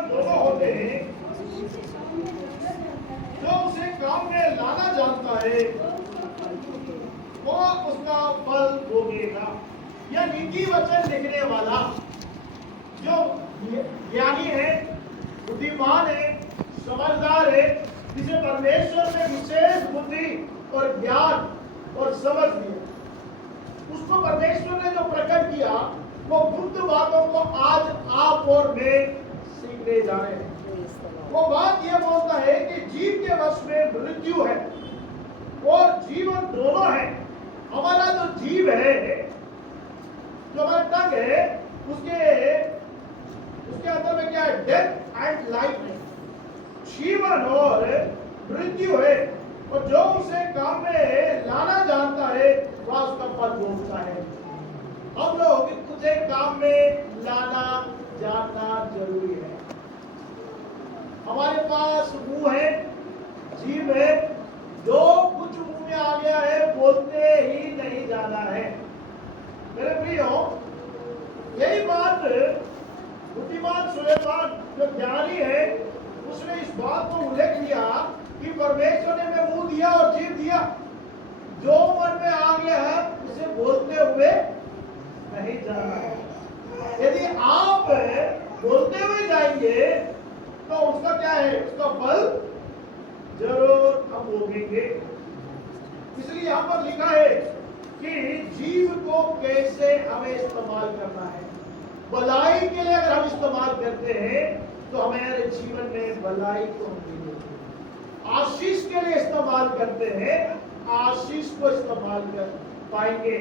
जीवन दोनों होते हैं। जो उसे काम में लाना जानता है वो उसका फल भोगेगा। यह नीति वचन लिखने वाला जो ज्ञानी है, बुद्धिमान है, समझदार है, जिसे परमेश्वर ने विशेष बुद्धि और ज्ञान और समझ दी, उसको परमेश्वर ने जो प्रकट किया वो गुप्त बातों को आज आप और मैं सीखने जा रहे हैं। वो बात ये बोलता है कि जीव के वश में मृत्यु है और जीवन दोनों है। हमारा जो जीव है, जो हमारा टंग है, उसके अंदर में क्या है? डेथ एंड लाइफ है, जीवन और मृत्यु है। और जो उसे काम में लाना जानता है वह उसका फल भोगता है। हम लोग तुझे काम में लाना जानना जरूरी है। हमारे पास मुंह है, जीभ है, जो कुछ मुंह में आ गया है बोलते ही नहीं जाना है। मेरे प्रियो, यही बात बुद्धिमान सुलेमान जो ज्ञानी है उसने इस बात को उल्लेख किया कि परमेश्वर ने हमें मुंह दिया और जीभ दिया, जो मन में आ गया है उसे बोलते हुए नहीं जाना है। यदि आप बोलते हुए जाएंगे तो उसका क्या है? उसका फल जरूर हम भोगेंगे। इसलिए यहाँ पर लिखा है कि जीव को कैसे हमें इस्तेमाल करना है। भलाई के लिए अगर हम इस्तेमाल करते हैं तो हमारे जीवन में भलाई को मिलेगी। आशीष के लिए इस्तेमाल करते हैं, आशीष को इस्तेमाल कर पाएंगे।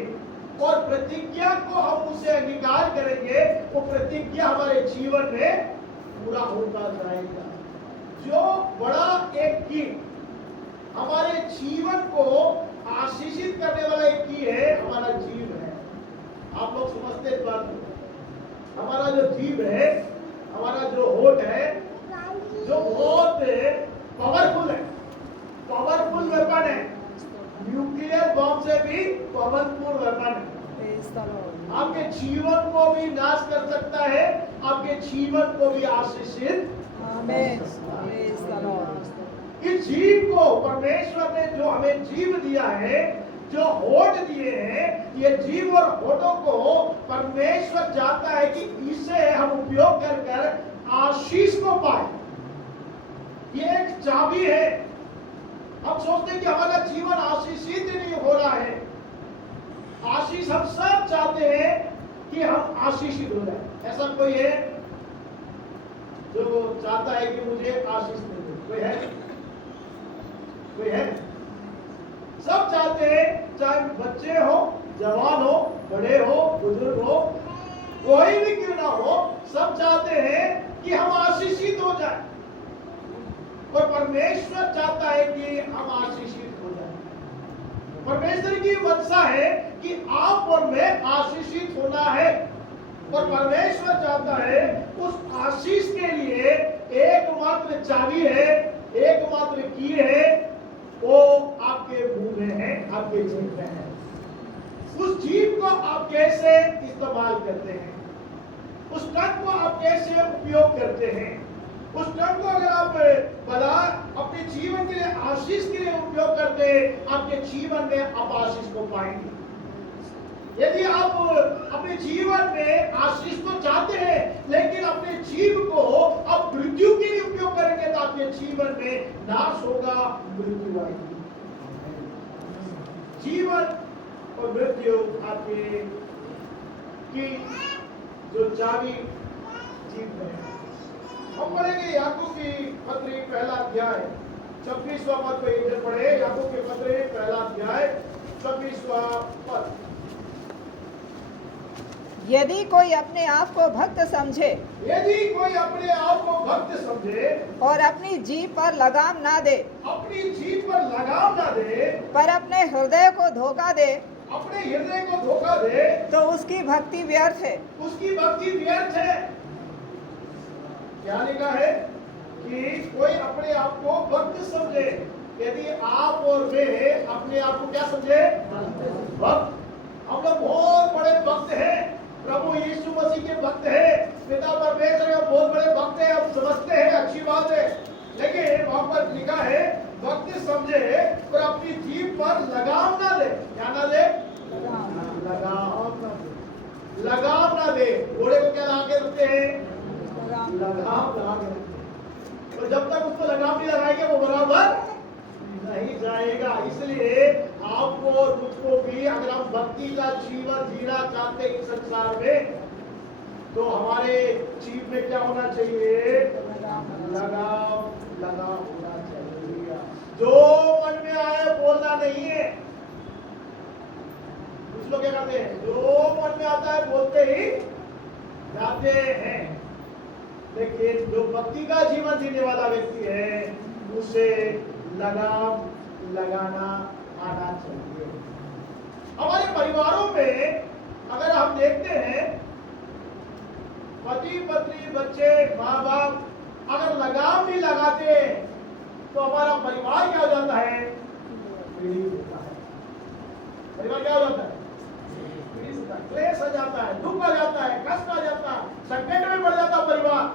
और प्रतिज्ञा को हम उसे अंगीकार करेंगे, वो प्रतिज्ञा हमारे जीवन में पूरा होता जाएगा। जो बड़ा एक की हमारे जीवन को आशीषित करने वाला एक की है, हमारा जीव है। आप लोग समझते इस बात को? हमारा जो जीव है, हमारा जो होठ है, जो बहुत पावरफुल है, पावरफुल वेपन है, न्यूक्लियर बॉम्ब से भी पावरफुल वेपन है। आपके जीवन को भी नाश कर सकता है, आपके जीवन को भी आशीषित। इस जीव को परमेश्वर ने जो हमें जीव दिया है, जो होठ दिए हैं, ये जीव और होठों को परमेश्वर चाहता है कि इसे हम उपयोग कर कर आशीष को पाए। ये एक चाबी है। हम सोचते हैं कि हमारा जीवन आशीषित नहीं हो रहा है। आशीष हम सब चाहते हैं कि हम आशीषित हो जाए। ऐसा कोई है जो चाहता है कि मुझे आशीष मिले? कोई है? कोई है? सब चाहते हैं, चाहे बच्चे हो, जवान हो, बड़े हो, बुजुर्ग हो, कोई भी क्यों ना हो, सब चाहते हैं कि हम आशीषित हो जाए। और परमेश्वर चाहता है कि हम आशीषित हो जाए। परमेश्वर की मंशा है कि आप और मैं आशीषित होना है। और परमेश्वर चाहता है उस आशीष के लिए एकमात्र चाबी है, एकमात्र की है, वो आपके मुंह में है, आपके जीभ में है। उस जीभ को आप कैसे इस्तेमाल करते हैं, उस टंग को आप कैसे उपयोग करते हैं, उस टंग को अगर आप भला अपने जीवन के लिए, आशीष के लिए उपयोग करते हैं, आपके जीवन में आप आशीष को पाएंगे। यदि आप अपने जीवन में आशीष को चाहते हैं लेकिन अपने जीव को आप मृत्यु के लिए उपयोग करेंगे तो आपके जीवन में नाश होगा, मृत्यु आएगी। जीवन और मृत्यु आपके की जो चाबी जीव में है। हम पढ़ेंगे याकूब की पत्री पहला अध्याय 26वां पद पे इधर पढ़े। याकूब के पत्री पहला अध्याय 26वां पद। यदि कोई अपने आप को भक्त समझे, यदि कोई अपने आप को भक्त समझे और अपनी जीभ पर लगाम ना दे, अपनी जीभ पर लगाम ना दे, पर अपने हृदय को धोखा दे, अपने हृदय को धोखा दे, तो उसकी भक्ति व्यर्थ है। उसकी भक्ति व्यर्थ है। क्या लिखा है कि कोई अपने आप को भक्त समझे। यदि आप और वे अपने आप को क्या समझे? भक्त। हम लोग बहुत बड़े भक्त हैं, प्रभु यीशु मसीह के भक्त हैं, पिता परमेश्वर के बहुत बड़े भक्त हैं, हम हम समझते हैं अच्छी बात है, लेकिन वहां पर लिखा है भक्ति समझे और अपनी जीभ पर लगाम ना दे। क्या ना दे? लगाम ना दे। घोड़े को क्या लगा के रखते हैं? लगाम लगा के रखते हैं। और जब तक उसको लगाम नहीं लगाएंगे वो बराबर नहीं जाएगा। इसलिए आपको और मुझको भी अगर हम भक्ति का जीवन जीना चाहते हैं इस संसार में, तो हमारे जीव में क्या होना चाहिए? लगाम लगा होना चाहिए। जो मन में आए बोलना नहीं है। कुछ लोग क्या करते हैं, जो मन में आता है बोलते ही जाते हैं। लेकिन जो भक्ति का जीवन जीने वाला व्यक्ति है उसे लगाम लगाना आना चाहिए। हमारे परिवारों में अगर हम देखते हैं, पति पत्नी बच्चे माँ बाप अगर लगाम नहीं लगाते तो हमारा परिवार क्या हो जाता है? पीड़ित होता है। परिवार क्या हो जाता है? क्लेश आ जाता है, दुख आ जाता है, कष्ट आ जाता है, संकट में पड़ जाता है परिवार।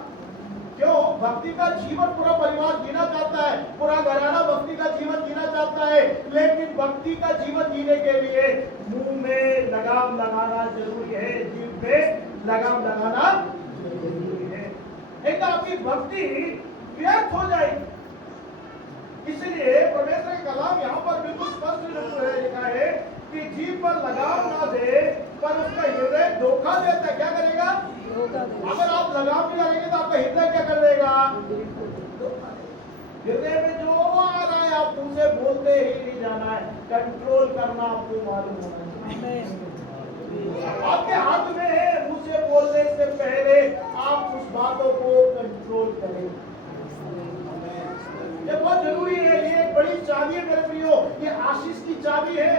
क्यों? भक्ति का जीवन पूरा परिवार जीना चाहता है, पूरा घराना भक्ति का जीवन जीना चाहता है, लेकिन भक्ति का जीवन जीने के लिए मुंह में लगाम लगाना जरूरी है, जीभ पे लगाम लगाना जरूरी है। नहीं तो आपकी भक्ति व्यर्थ हो जाएगी। इसलिए परमेश्वर का कलाम यहाँ पर बिल्कुल स्पष्ट लिखा है कि जीभ पर लगाम ना दे, पर उसका हृदय धोखा देता है। क्या करेगा? अगर आप लगाम नहीं लगाएंगे तो आपका हृदय क्या कर देगा? हृदय में जो आ रहा है आप मुंह से बोलते ही नहीं जाना है, कंट्रोल करना आपको मालूम होना चाहिए। आपके हाथ में है, मुंह से बोलने से पहले आप उस बातों को कंट्रोल करें। ये बहुत जरूरी है। ये एक बड़ी चाबी है मेरे प्रियो, ये आशीष की चाबी है,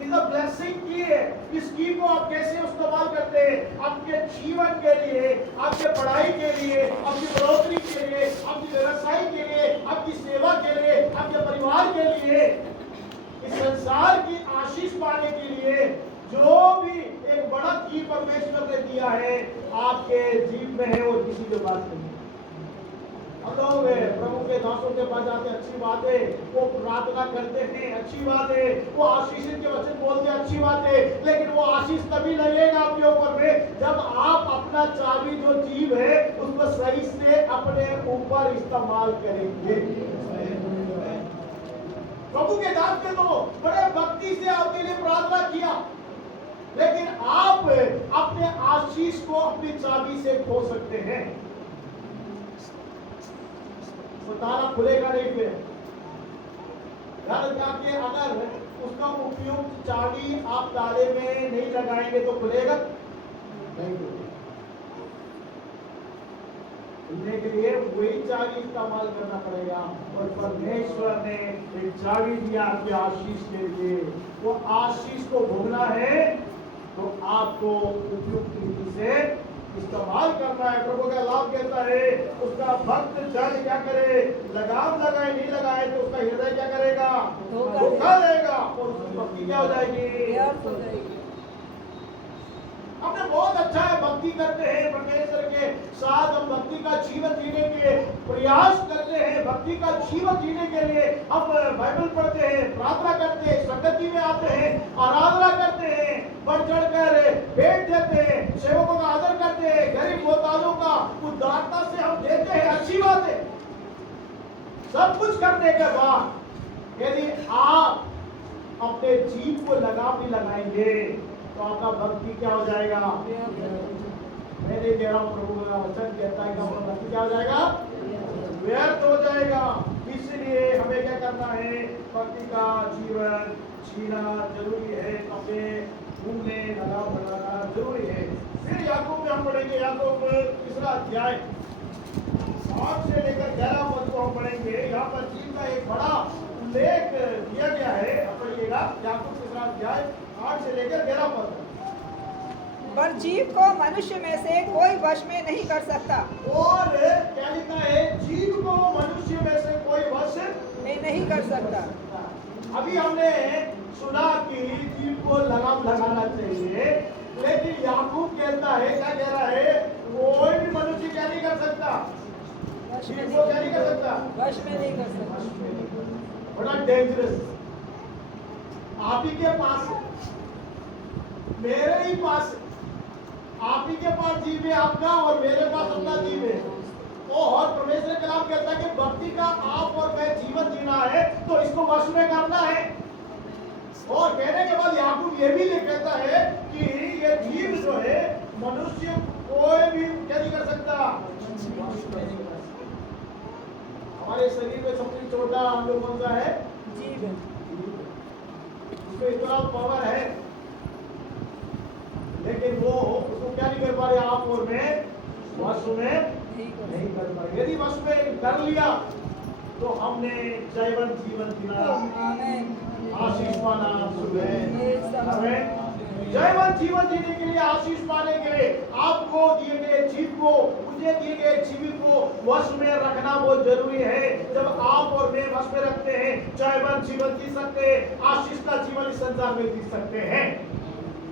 इस ब्लेसिंग की है। इस की को आप कैसे इस्तेमाल करते हैं? आपके जीवन के लिए, आपके पढ़ाई के लिए, आपकी बढ़ोतरी के लिए, आपकी व्यवसाय के लिए, आपकी सेवा के लिए, आपके परिवार के लिए, इस संसार की आशीष पाने के लिए जो भी एक बड़ा की परमेश्वर ने दिया है आपके जीवन में है, वो किसी के पास नहीं है। हम लोग प्रभु के दासों के पास जाते, अच्छी बात है, वो प्रार्थना करते हैं, अच्छी बात है, वो आशीष के वचन बोलते हैं, अच्छी बात है, लेकिन वो आशीष तभी लगेगा आपके ऊपर में जब आप अपना चाबी जो जीव है उसको सही से अपने ऊपर इस्तेमाल करेंगे। प्रभु के दास ने तो बड़े भक्ति से आपके लिए प्रार्थना किया, लेकिन आप अपने आशीष को अपनी चाबी से खो सकते हैं। तो ताला खुलेगा नहीं। फिर घर जाके अगर उसका उपयुक्त चाबी आप ताले में नहीं लगाएंगे तो खुलेगा नहीं। खुलने के लिए वही चाबी इस्तेमाल करना पड़ेगा। और परमेश्वर ने एक चाबी दिया आपके आशीष के लिए, वो आशीष को भोगना है तो आपको उपयुक्त रीति से इस्तेमाल करना है। प्रभु का लाभ कहता है उसका भक्त जन क्या करे? लगाम लगाए, नहीं लगाए तो उसका हृदय क्या करेगा? धोखा देगा और उसकी भक्ति क्या हो जाएगी? हमने बहुत अच्छा है, भक्ति करते हैं परमेश्वर के साथ, हम भक्ति का जीवन जीने के प्रयास करते हैं। भक्ति का जीवन जीने के लिए हम बाइबल पढ़ते हैं, प्रार्थना करते हैं, संगति में आते हैं, आराधना करते हैं, बढ़ चढ़ कर भेंट देते हैं, सेवकों का आदर करते हैं, गरीब मोहताजों का उदारता से हम देते हैं, अच्छी बात है। सब कुछ करने के बाद यदि आप अपने जीव को लगाम नहीं लगाएंगे तो आपका भक्ति क्या हो जाएगा? मैं नहीं कह रहा हूं, प्रभु का वचन कहता है कि आपका भक्ति क्या हो जाएगा? व्यर्थ हो जाएगा। इसलिए हमें क्या करना है? भक्ति का जीवन जीना जरूरी है, अपने मुंह में लगाम लगाना जरूरी है। फिर याकूब में हम पढ़ेंगे, याकूब तीसरा अध्याय 8 से लेकर 11 पद को हम पढ़ेंगे। यहाँ पर जीव का एक बड़ा उल्लेख दिया गया है। पढ़िएगा याकूब तीसरा अध्याय 8 से लेकर 11 पद। पर जीव को मनुष्य में से कोई वश में नहीं कर सकता। और क्या लिखा है? जीव को मनुष्य में से कोई वश नहीं कर सकता। अभी हमने सुना कि जीव को लगाम लगाना चाहिए, लेकिन याकूब कहता है, क्या कह रहा है? कोई भी मनुष्य क्या नहीं कर सकता? वश में जीव को क्या नहीं कर सकता, वश में नहीं कर सकता। बड़ा डेंजरस। आप ही के पास है, मेरे ही पास है, आप ही के पास जीव है आपका और मेरे पास अपना जीव है। और परमेश्वर का कलाम कहता है कि भक्ति का आप और मैं जीवन जीना है तो इसको वश में करना है। और कहने के बाद याकूब ये भी कहता है कि ये जीव जो है मनुष्य कोई भी क्या नहीं कर सकता। हमारे शरीर में सबसे छोटा अंग कौन सा है, जीव है। उसमें इतना पावर है लेकिन वो उसको क्या नहीं कर पा रहे, आप और मैं वश में नहीं कर पा रहे। यदि वश में कर लिया तो हमने जयवंत जीवन जीना, आमीन। आशीष पाना सुबह। हमें जयवंत जीवन जीने के लिए, आशीष पाने के लिए आपको दिए गए जीव को, मुझे दिए गए जीव को वश में रखना बहुत जरूरी है। जब आप और मैं वश में रखते हैं जयवंत जीवन जी सकते हैं, आशीष का जीवन इस संसार में जी सकते हैं।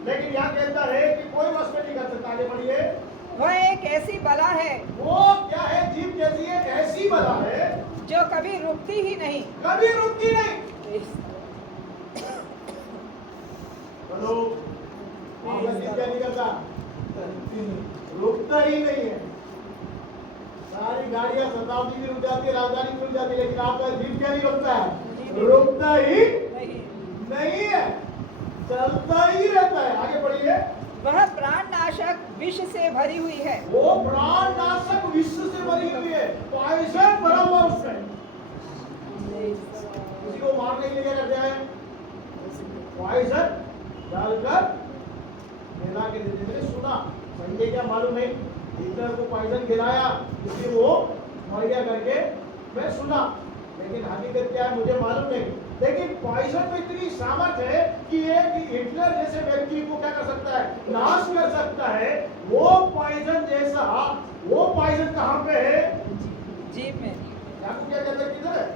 लेकिन यहाँ कहता है कि कोई वश में नहीं कर सकता। आगे बढ़िए। वह एक ऐसी बला है, वो क्या है, जीव कैसी है, ऐसी बला है जो कभी रुकती ही नहीं। कभी रुकती नहीं। बोलो, आपका जीव क्या नहीं करता, रुकता ही नहीं है। सारी गाड़ियां शताब्दी भी रुक जाती है, राजधानी भी रुक जाती है, लेकिन आपका जीव क्या नहीं रुकता है, रुकता ही नहीं है, चलता ही रहता है। आगे बढ़िए। वह प्राणनाशक विष से भरी हुई है। वो प्राणनाशक विष से भरी हुई है, पॉइजन भरा हुआ उसमें। किसी को मारने के लिए क्या करते हैं, पॉइजन डालकर मिला के देते। मैंने सुना, संजय क्या मालूम नहीं, हिटलर को पॉइजन खिलाया इसलिए वो मर गया करके मैं सुना, लेकिन हकीकत क्या है मुझे मालूम नहीं। लेकिन पॉइजन में इतनी सामर्थ है कि एक हिटलर जैसे व्यक्ति को क्या कर सकता है, नाश कर सकता है। वो पॉइजन जैसा, वो पॉइजन कहाँ पे है, जीव में। आपको क्या कहते हैं, किधर है,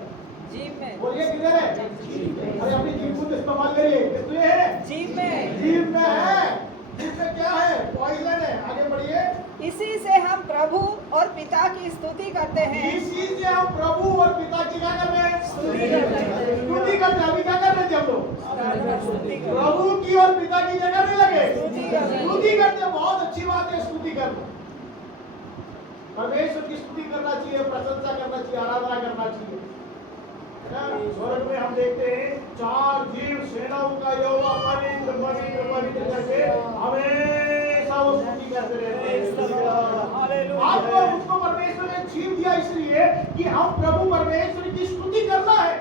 जीव में। बोलिए किधर है। अरे अपनी जीभ को इस्तेमाल करिए, किसमें है, जीव में। जीभ में है। जीभ में क्या है, पॉइजन है। आगे बढ़िए। इसी से हम प्रभु और पिता की स्तुति करते हैं। इसी से हम प्रभु और पिता की क्या कर रहे हैं, स्तुति करते हैं। स्तुति करते हैं। अभी क्या कर रहे थे हम लोग, स्तुति करते हैं। प्रभु की और पिता की जगह नहीं लगे, स्तुति करते हैं। स्तुति करते हैं। बहुत अच्छी बात है स्तुति करना, परमेश्वर की स्तुति करना चाहिए, प्रशंसा करना चाहिए, आराधना करना चाहिए। स्वर्ग में हम देखते हैं चार जीव सेनाओं का यहोवा पवित्र पवित्र पवित्र करके हमेशा वो स्तुति करते रहते हैं। आपको उसको परमेश्वर ने जीव दिया इसलिए कि हम प्रभु परमेश्वर की स्तुति करना है।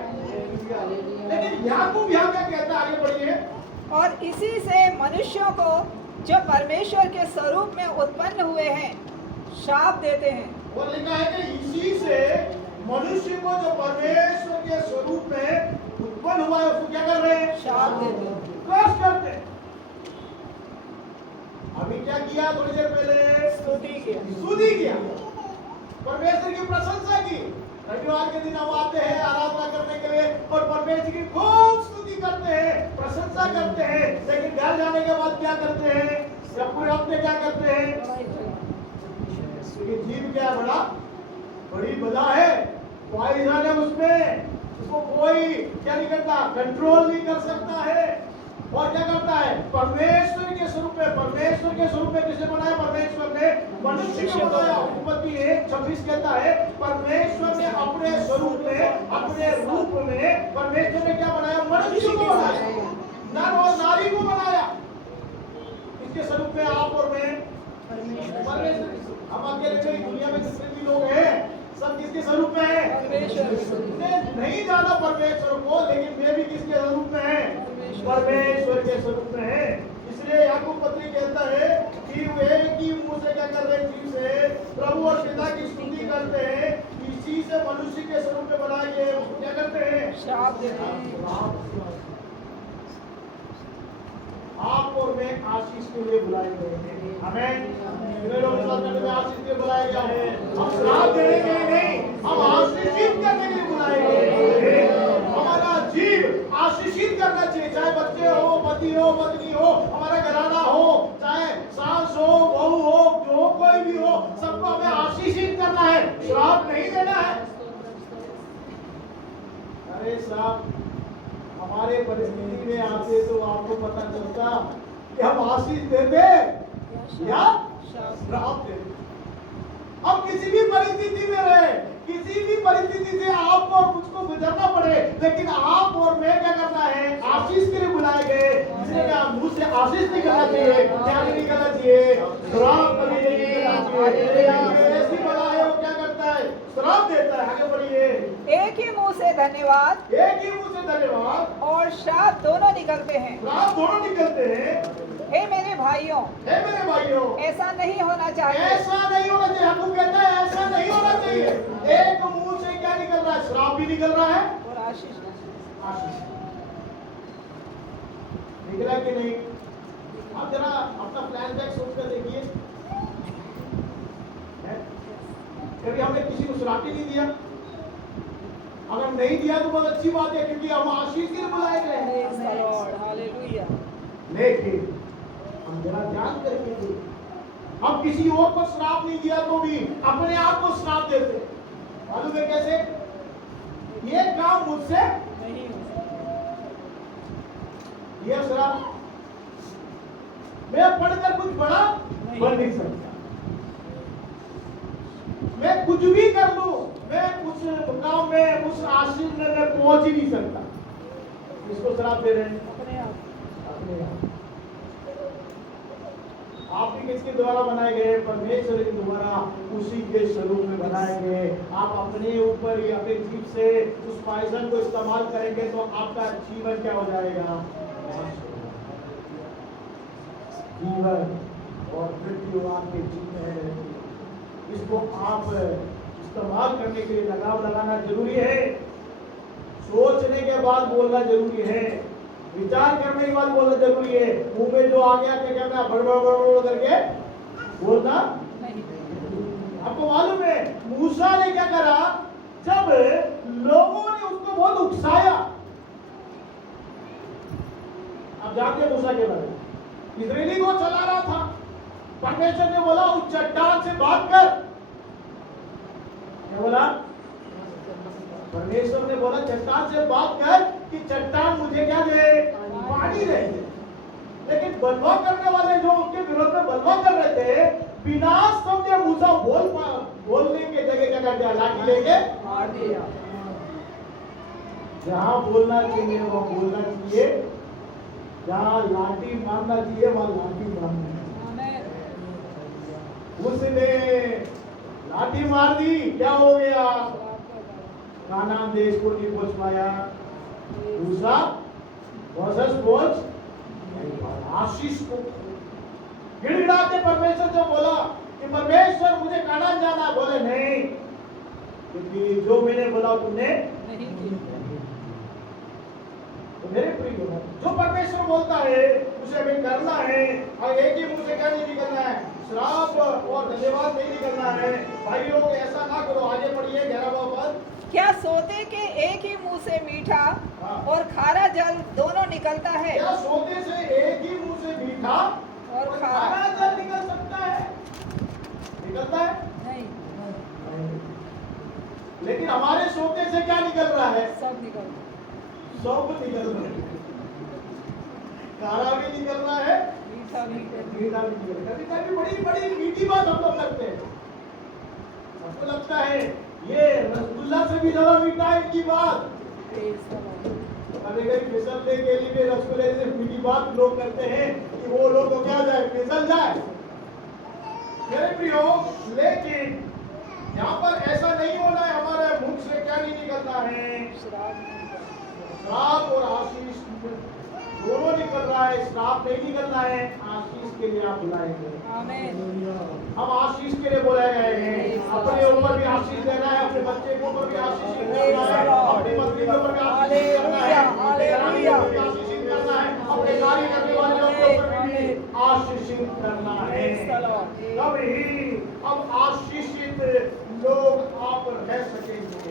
लेकिन याकूब यहाँ क्या कहता है, आगे बढ़िए। और इसी से मनुष्यों को जो परमेश्वर के स्वरूप में उत्पन्न हुए हैं शाप देते हैं। और लिखा है कि इसी से मनुष्य को जो परमेश्वर के स्वरूप में उत्पन्न हुआ है उसको क्या कर रहे हैं, शाप देते हैं, कर्स करते हैं। अभी क्या किया, थोड़ी देर पहले स्तुति किया, स्तुति किया, परमेश्वर की प्रशंसा की। रविवार के दिन हम आते हैं आराधना करने के लिए और परमेश्वर की खूब स्तुति करते हैं, प्रशंसा करते हैं। लेकिन घर जाने के बाद क्या करते हैं, या पूरे हफ्ते क्या करते हैं, जीव क्या बड़ा बड़ी बला है, पॉइजन है उसमें, उसको कोई क्या नहीं करता, कंट्रोल नहीं कर सकता है। और क्या करता है, परमेश्वर के स्वरूप में, परमेश्वर के स्वरूप में किसने बनाया, परमेश्वर ने मनुष्य को बनाया। उत्पत्ति 1:26 कहता है परमेश्वर ने अपने स्वरूप में, अपने रूप में परमेश्वर ने क्या बनाया, मनुष्य को बनाया, नर और नारी को बनाया। इसके स्वरूप में आप और मैं परमेश्वर, हम अकेले नहीं, दुनिया में जितने भी लोग हैं सब किसके स्वरूप में है, परमेश्वर। नहीं जाना परमेश्वर को, लेकिन मैं भी किसके स्वरूप में है, परमेश्वर के स्वरूप में है। इसलिए याकूब पत्री कहता है कि वे एक ही मुंह से क्या कर रहे हैं, जीव से प्रभु और पिता की स्तुति करते हैं। इसी से मनुष्य के स्वरूप में बनाए गए उसको क्या करते हैं, शाप देते हैं। आप और मैं आशीष के लिए बुलाए गए हैं। हमें आशीष के लिए बुलाया गया है, हम श्राप देने के लिए नहीं, हम आशीषित करने के लिए बुलाए गए हैं। हमारा जीव आशीषित करना चाहिए, चाहे बच्चे हो, पति हो, पत्नी हो, हमारा घराना हो, चाहे सास हो, बहू हो, जो कोई भी हो, सबको हमें आशीषित करना है, श्राप नहीं देना साहब हमारे परिस्थिति में आते तो आपको पता चलता कि हम आशीष देते या श्राप देते। अब किसी भी परिस्थिति में रहे, किसी भी परिस्थिति से आपको और मुझको गुजरना पड़े, लेकिन आप और मैं क्या करना है, आशीष के लिए बुलाए गए। इसलिए क्या मुंह से आशीष निकलना चाहिए, क्या नहीं निकलना चाहिए, श्राप कभी नहीं निकलना चाहिए। ऐसी बुलाए वो क्या करता है, श्राप देता है। आगे बढ़िए। एक ही मुंह से धन्यवाद एक ही मुंह से धन्यवाद और श्राप दोनों निकलते हैं। श्राप दोनों निकलते हैं। हे मेरे भाइयों, हे मेरे भाइयों, ऐसा नहीं होना चाहिए। ऐसा नहीं होना चाहिए। हमको कहता है ऐसा नहीं होना चाहिए। एक मुंह से क्या निकल रहा है, श्राप भी निकल रहा है और आशीष आशीष निकला कि नहीं। आप जरा अपना फ्लैशबैक सोचकर देखिए, कभी हमने किसी को श्राप ही नहीं दिया। अगर नहीं दिया तो बहुत अच्छी बात है, क्योंकि हम आशीष के लिए बुलाए गए हैं। हालेलुया। लेकिन हम जरा ध्यान करके देखिए, हम किसी और को श्राप नहीं दिया तो भी अपने आप को श्राप देते। मालूम है कैसे? ये काम मुझसे नहीं हो सकता। ये श्राप, मैं पढ़कर कुछ बड़ा बन नहीं सकता, मैं कुछ भी कर लूं, मैं उस मुकाम में, उस आशीष में मैं पहुंच ही नहीं सकता। इसको श्राप दे रहे हैं अपने आप। अपने आप। आप भी किसके द्वारा बनाए गए? परमेश्वर के द्वारा, उसी के स्वरूप में बनाए गए। आप अपने ऊपर या अपने जीव से उस पॉइजन को इस्तेमाल करेंगे तो आपका जीवन क्या हो जाएगा? जीवन और मृत्यु आपके जीव में है। इसको आप इस्तेमाल करने के लिए लगाव लगाना जरूरी है। सोचने के बाद बोलना जरूरी है, विचार करने के बाद बोलना जरूरी है। मुंह में जो आ गया क्या करना, बड़बड़ करके बोलना नहीं। आपको मालूम है मूसा ने क्या करा? जब लोगों ने उसको बहुत उकसाया, आप जानते हैं मूसा के बारे में, इजरायली को चला रहा था। परमेश्वर ने बोला उस चट्टान से बात कर। क्या बोला? परमेश्वर ने बोला चट्टान से बात कर कि चट्टान मुझे क्या दे, पानी दे। लेकिन बलवा करने वाले जो उनके विरोध में बलवा कर रहे थे, बिना समझे मूसा बोलने के जगह क्या कर दिया, लाठी लेके मार दिया। जहां बोलना चाहिए वहां बोलना चाहिए, जहां लाठी मारना चाहिए वहां लाठी मारना चाहिए। उसने लाठी मार दी, क्या हो गया? कानान देश को नहीं पहुंच पाया। दूसरा प्रोसेस पहुंच आशीष को गिड़गिड़ाते परमेश्वर जो बोला कि परमेश्वर मुझे कानान जाना, बोले नहीं, क्योंकि जो मैंने बोला तुमने नहीं किया। तो मेरे प्रिय जो परमेश्वर बोलता है उसे हमें करना है। और एक ही मुंह से क्या नहीं निकलना है, श्राप और धन्यवाद नहीं निकलना है। भाइयों ऐसा ना करो। आगे पढ़िए 11वां पद। क्या सोते के एक ही मुंह से मीठा और खारा जल दोनों निकलता है? क्या सोते से एक ही मुंह से मीठा और और खारा खारा जल निकल सकता है? निकलता है? नहीं, लेकिन हमारे सोते से क्या निकल रहा है? सब निकलता सब निकल रहा है। खारा भी निकल रहा है, मीठा भी मीठा भी निकल रहा है। कभी बड़ी बड़ी मीठी बात हम लोग करते हैं। सबको लगता है ये रसगुल्ला से भी ज्यादा मीठा है इनकी बात। कभी कभी फिसलने के लिए रसगुल्ले से मीठी बात लोग करते हैं कि वो लोग को क्या जाए, फिसल जाए। मेरे प्रियो, लेकिन यहाँ पर ऐसा नहीं होना है। हमारे मुख से क्या नहीं निकलना है? श्राप और आशीष दोनों निकल रहा है। श्राप नहीं निकलना है, आशीष के लिए आप बुलाएंगे। हम आशीष के लिए बुलाए गए हैं। अपने ऊपर भी आशीष देना है, अपने बच्चे के ऊपर भी आशीष देना है, अपनी पत्नी के ऊपर भी आशीष देना है, अपने घराने के ऊपर भी आशीषित करना है, अपने कार्य करने वालों के ऊपर भी आशीषित करना है। तभी हम आशीषित लोग आप रह सकेंगे।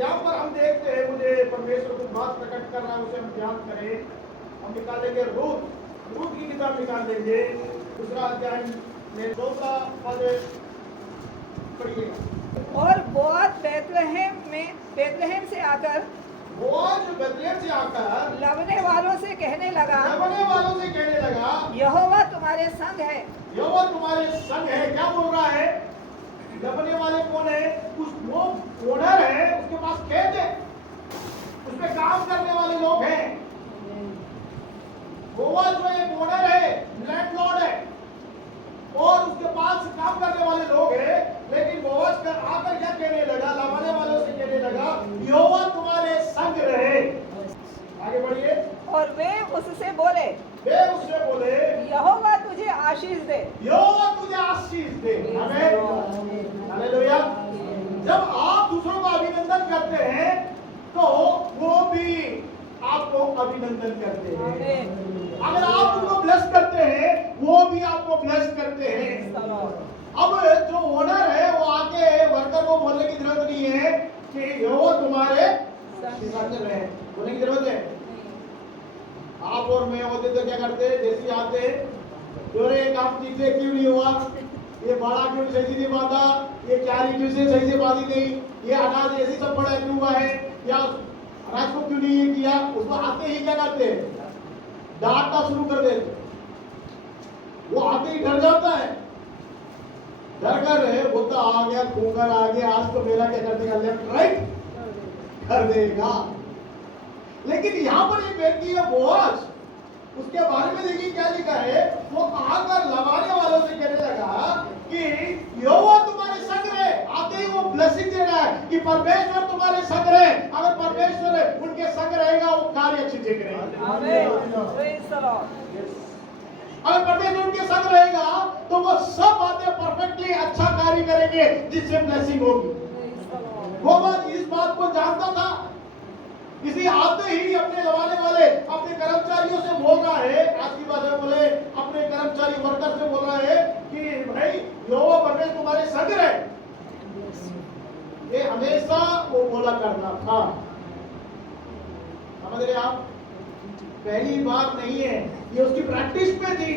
यहाँ पर हम देखते हैं, मुझे परमेश्वर कुछ बात प्रकट कर रहा है, उसे हम ध्यान करें। हम निकालेंगे रूत की किताब निकाल लेंगे, दूसरा अध्याय में 2 पद पढ़िएगा। और बोआज बैतलहम से आकर बोआज बेतलेहम से आकर लवने वालों से कहने लगा, लवने वालों से कहने लगा, यहोवा तुम्हारे संग है। यहोवा तुम्हारे संग है। क्या बोल रहा है? लवने वाले कौन है? उस वो ओनर है, उसके पास खेत है, उसमें काम करने वाले लोग हैं। बोआज जो एक ओनर है, लैंडलॉर्ड है, और उसके पास काम करने वाले लोग हैं। लेकिन बोआज आकर क्या कहने लगा? लवने वालों से कहने लगा, यहोवा तुम्हारे संग रहे। आगे बढ़िए। और वे उससे बोले, वे उससे बोले, यहोवा तुझे आशीष दे। यहोवा तुझे आशीष दे। आमीन, हालेलुया। जब आप दूसरों का अभिनंदन करते हैं तो वो भी आपको अभिनंदन करते हैं। अगर आप उनको ब्लेस करते हैं, वो भी आपको ब्लेस करते हैं। अब जो ओनर है वो आके वर्कर को बोलने की जरूरत नहीं है कि यहोवा तुम्हारे संग रहे। बोलने की जरूरत है? आप और मैं होते तो क्या करते? जैसे आते, ये काम ठीक से क्यों नहीं हुआ, ये बाड़ा क्यों सही से नहीं बांधा, ये क्यारी क्यों से सही से बांधी नहीं, ये अनाज ऐसे सब पड़ा क्यों हुआ है, या अनाज को क्यों नहीं ये किया। उसको आते ही क्या करते? डांटना शुरू कर देते। वो आते ही डर जाता है, डर कर रहे बोलता आ गया, खूंगर आ गया, आज तो मेरा क्या कर देगा, लेफ्ट राइट कर देगा। लेकिन यहाँ पर एक व्यक्ति है बोआज, उसके बारे में देखिए क्या लिखा है। वो आकर लवाने वालों से कहने लगा कि यहोवा तुम्हारे संग रहे। आते ही वो ब्लेसिंग दे रहा है कि परमेश्वर तुम्हारे संग रहे। अगर परमेश्वर उनके संग रहेगा, वो कार्य अच्छे से करेंगे। आमीन, प्रेज़ द लॉर्ड। अगर परमेश्वर उनके संग रहेगा तो वो सब बातें परफेक्टली अच्छा कार्य करेंगे, जिससे ब्लेसिंग होगी। बोआज इस बात को जानता था, इसी आते ही अपने लवाने वाले अपने कर्मचारियों से बोल रहा है, आज की बात है, बोले अपने कर्मचारी वर्कर से बोल रहा है कि भाई यहोवा परमेश्वर तुम्हारे संग रहे। ये हमेशा वो बोला करता था। समझ रहे आप? पहली बार नहीं है, ये उसकी प्रैक्टिस में थी।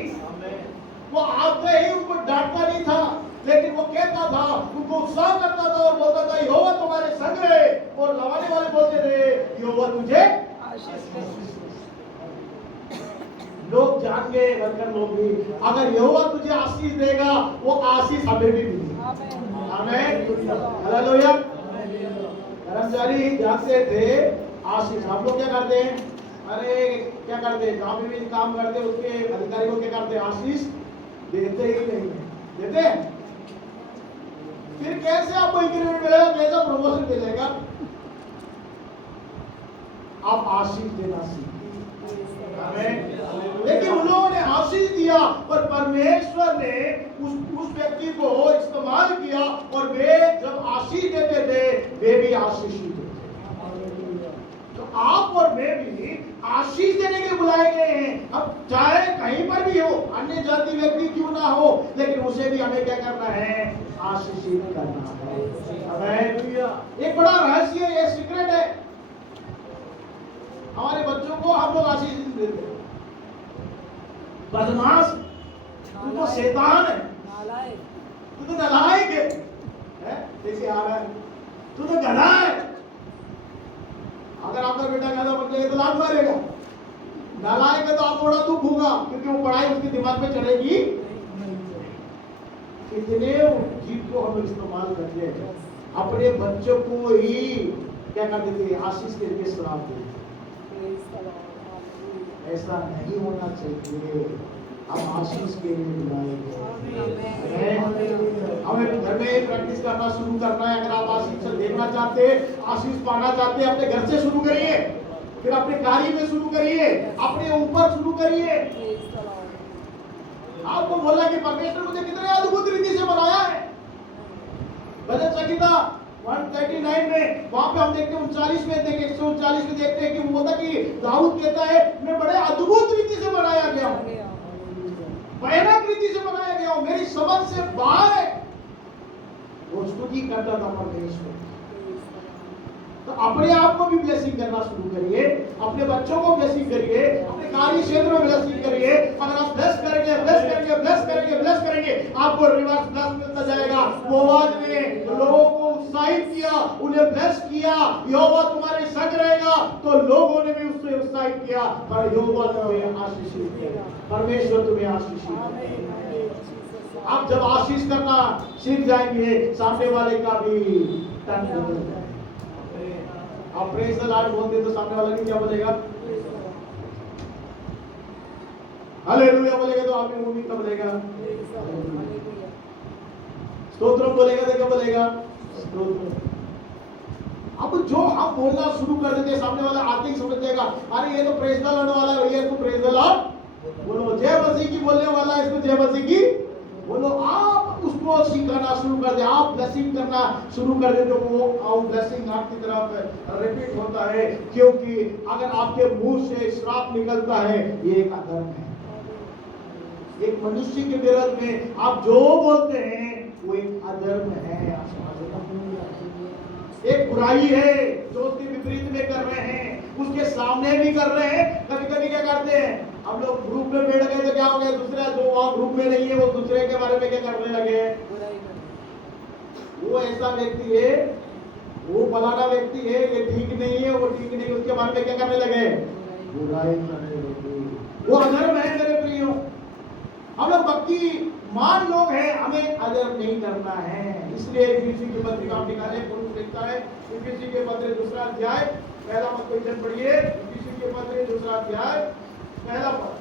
वो आते ही उनको डांटता नहीं था, लेकिन वो कहता था, उनको उत्साह करता था और बोलता था यहोवा तुम्हारे संग रहे। और लवाने वाले बोलते थे यहोवा तुझे आशीष दे। लोग जान गए, वर्कर लोग भी, अगर यहोवा तुझे आशीष देगा, वो आशीष हमें भी मिलेगी। आमीन, हालेलुया। कर्मचारी जानते थे आशीष। हम लोग क्या करते हैं? अरे क्या करते हैं, जहाँ भी काम करते हैं उसके अधिकारी को क्या करते हैं? आशीष देते ही नहीं है। देते हैं? फिर कैसे आपको इंक्रीमेंट मिलेगा, कैसा प्रमोशन मिलेगा? आप आशीष देना सीखिए। लेकिन उन लोगों ने आशीष दिया और परमेश्वर ने उस व्यक्ति को इस्तेमाल किया, और वे जब आशीष देते थे, वे भी आशीष ही देते। तो आप और मैं भी आशीष देने के लिए बुलाए गए हैं। अब चाहे कहीं पर भी हो, अन्य जाति व्यक्ति क्यों ना हो, लेकिन उसे भी हमें क्या करना है? आशीषित करना है। एक बड़ा रहस्य, ये सीक्रेट है। हमारे बच्चों को हम लोग आशीष देते हैं। बदमाश, तू तो शैतान है, तू तो नालायक है, कैसे आ रहा है, तू तो गधा है। अगर आपका बेटा गधा बन जाएगा तो लात मारेगा। नालायक है तो आप थोड़ा दुख होगा, क्योंकि वो पढ़ाई उसके दिमाग में चढ़ेगी। कितने जीव को हम इस्तेमाल करते हैं, अपने बच्चों को ही क्या कर देते हैं? आशीष के लिए श्राप देते। ऐसा नहीं होना चाहिए। हम आशीष के लिए बुलाए गए। हमें घर में प्रैक्टिस करना शुरू करना है। अगर आप आशीष देखना चाहते हैं, आशीष पाना चाहते हैं, अपने घर से शुरू करिए, फिर अपने कार्य में शुरू करिए, अपने ऊपर शुरू करिए। आपको बोला कि परमेश्वर मुझे कितने अद्भुत रीति से बनाया है। भजन संहिता 139 में वहां पे हम देखते हैं 39 में देखते 139 में देखते हैं कि वो बोलता कि दाऊद कहता है मैं बड़े अद्भुत रीति से बनाया गया हूं, भयानक रीति से बनाया गया हूं, मेरी समझ से बाहर है। वो स्तुति करता था परमेश्वर। तो अपने आप को भी ब्लेसिंग करना शुरू करिए, अपने बच्चों को ब्लेसिंग करिए, अपने कार्य क्षेत्र में ब्लेसिंग करिए। अगर आप ब्लेस करेंगे ब्लेस करेंगे ब्लेस करेंगे ब्लेस करेंगे, आपको रिवर्स ब्लेस मिलता जाएगा। वो आज में लोगों को उत्साहित किया, उन्हें ब्लेस किया, यहोवा तुम्हारे संग रहेगा, तो लोगों ने भी उससे उत्साहित किया, पर यहोवा तुम्हें आशीषित करेगा, परमेश्वर तुम्हें आशीषित करेगा। आप जब आशीष करना सीख जाएंगे, सामने वाले का भी तन बदल जाएगा। आप प्रेज द लॉर्ड बोलते तो सामने वाला भी क्या बोलेगा? हालेलुया बोलेगा, तो आपने मुंह भी क्या बोलेगा? स्तोत्रम बोलेगा तो क्या बोलेगा? स्तोत्रम। अब जो हम बोलना शुरू कर देते, सामने वाला आते ही समझ जाएगा, अरे ये तो प्रेज द लॉर्ड वाला है, ये तो प्रेज द लॉर्ड बोलो, जय मसीह की बोलने वाला है, इसको जय मसीह की बोलो। आप उसको सिखाना शुरू कर दे, आप ब्लेसिंग करना शुरू कर दे, तो वो ब्लेसिंग आपकी तरफ रिपीट होता है, क्योंकि अगर आपके मुंह से श्राप निकलता है, ये एक अधर्म है। एक मनुष्य के विरोध में आप जो बोलते हैं वो एक अधर्म है, आप समझ लो। एक बुराई है जो उसके विपरीत में कर रहे हैं, उसके सामने भी कर रहे हैं। कभी कभी क्या करते हैं, हम लोग ग्रुप में बैठ गए तो क्या हो गया, दूसरा जो वहां ग्रुप में नहीं है वो दूसरे के बारे में क्या करने लगे, वो ऐसा व्यक्ति है, वो फलाना व्यक्ति है, ये ठीक नहीं है, वो ठीक नहीं, उसके बारे में क्या करने लगे, बुराई करने लगे। वो अधर्म है मेरे प्रियो। हम लोग भक्ति मान लोग हैं, हमें अधर्म नहीं करना है। इसलिए इफिसी की पत्रिका हम निकाले, पौलुस लिखता है इफिसी के पत्र 2 अध्याय पहला पद को पढ़िए। इफिसी के पत्र 2 अध्याय पहला पद।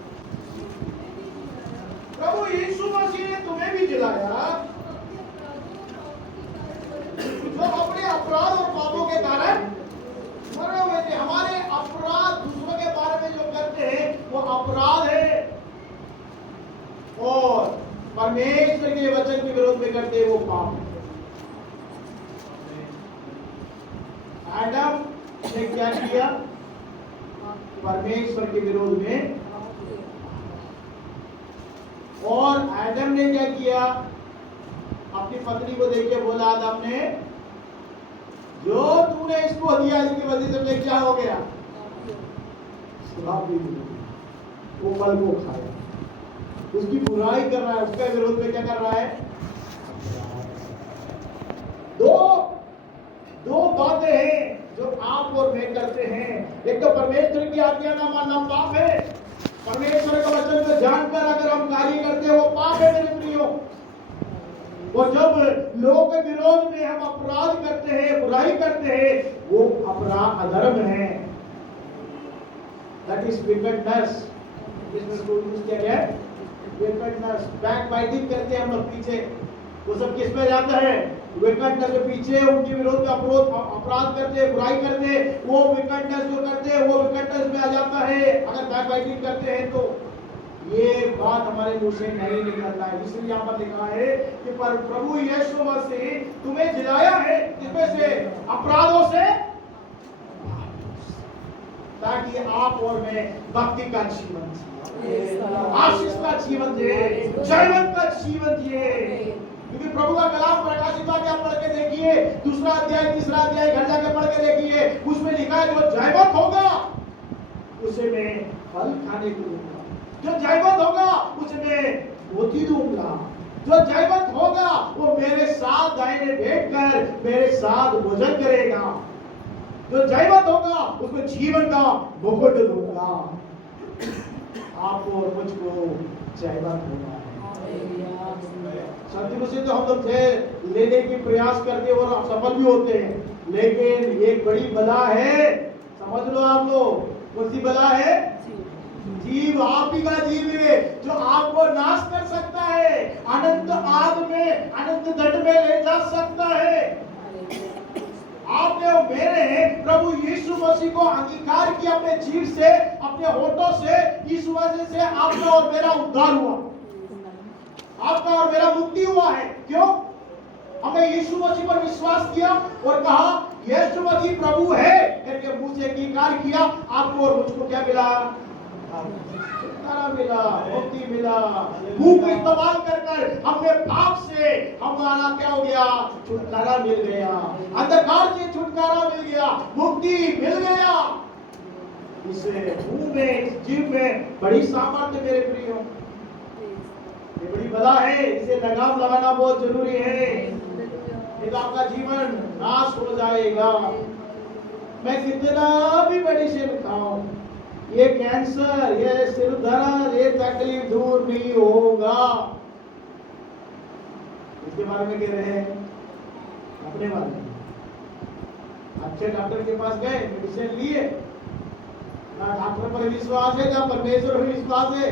प्रभु यीशु मसीह ने तुम्हें भी जिलाया, जो अपने अपराध और पापों के कारण मरे हुए थे। हमारे अपराध दूसरों के बारे में जो करते हैं वो अपराध है, और परमेश्वर के वचन के विरोध में करते हैं वो पाप है। आदम ने क्या किया? परमेश्वर के विरोध में। और आदम ने क्या किया? अपनी पत्नी को देख के बोला आदम ने, जो तूने इसको दिया इसकी वजह से मैं क्या हो गया? श्राप भी मिला। वो फल को खाया, उसकी बुराई कर रहा है, उसके विरोध में क्या कर रहा है? दो बातें हैं जो आप और मैं करते हैं। एक तो परमेश्वर की आज्ञा ना मानना पाप है। परमेश्वर का वचन को जानकर अगर हम कार्य करते हैं वो पाप है मेरे प्रियो। और जब लोगों के विरोध में हम अपराध करते हैं, बुराई करते हैं, वो अपराध अधर्म है। That is wickedness. इसमें क्या है? विकेडनेस। बैकबाइटिंग करते हैं हम लोग पीछे, वो सब किस में जाता है? विकेडनेस के पीछे उनके विरोध में अपराध करते हैं, बुराई करते हैं, वो विकेडनेस जो करते हैं वो विकेडनेस में आ जाता है। अगर बैकबाइटिंग करते हैं तो ये बात हमारे मुंह से नहीं निकलता है। इसलिए यहाँ पर लिखा है कि पर प्रभु यीशु मसीह तुम्हें जिलाया है, किसमें से? अपराधों से, ताकि आप और मैं भक्ति का जीवन जिए, आशीष का जीवन जिए, जयवंत का जीवन जिए। क्योंकि प्रभु का कलाम प्रकाशित वाक्य आप पढ़ के देखिए, 2 अध्याय 3 अध्याय घर जाके पढ़ के देखिए, उसमें लिखा है जो जयवंत होगा उसे मैं फल खाने को दूंगा, जो जयवंत होगा उसमें मोती दूंगा, जो जयवंत होगा वो मेरे साथ दाहिने बैठकर मेरे साथ भोजन करेगा, जो जयवंत होगा उसको जीवन का मुकुट दूंगा। आपको और मुझको जयवंत होगा। सत्य से तो हम लोग लेने की प्रयास करते हैं और सफल भी होते हैं, लेकिन एक बड़ी बला है, समझ लो आप लोग। कौन सी बला है? जीव। आप ही का जीव है जो आपको नाश कर सकता है, अनंत आग में, अनंत दंड में ले जा सकता है। आपने और मेरे प्रभु यीशु मसीह को अंगीकार किया अपने जीव से, अपने होठों से, इस वजह से आपका और मेरा उद्धार हुआ, आपका और मेरा मुक्ति हुआ है। क्यों? हमने यीशु मसीह पर विश्वास किया और कहा यीशु मसीह प्रभु है करके मुंह से अंगीकार किया। आपको और मुझको क्या मिला? छुटकारा मिला, मुक्ति मिला। मुंह को इस्तेमाल कर हमने पाप से हमारा क्या हो गया? छुटकारा मिल गया, अंधकार से छुटकारा मिल गया, मुक्ति मिल गया। इसे मुंह में, जीव में बड़ी सामर्थ्य मेरे प्रियो, ये बड़ी बला है, इसे लगाम लगाना बहुत जरूरी है। नहीं तो आपका जीवन नाश हो जाएगा। मैं कितना भी मेडिसिन खाऊं, ये कैंसर, ये सिर दर्द, ये तकलीफ दूर नहीं होगा। इसके बारे में कह रहे हैं, अपने बारे में। अच्छे डॉक्टर के पास गए, मेडिसिन लिए, ना डॉक्टर पर विश्वास है ना परमेश्वर पर विश्वास है।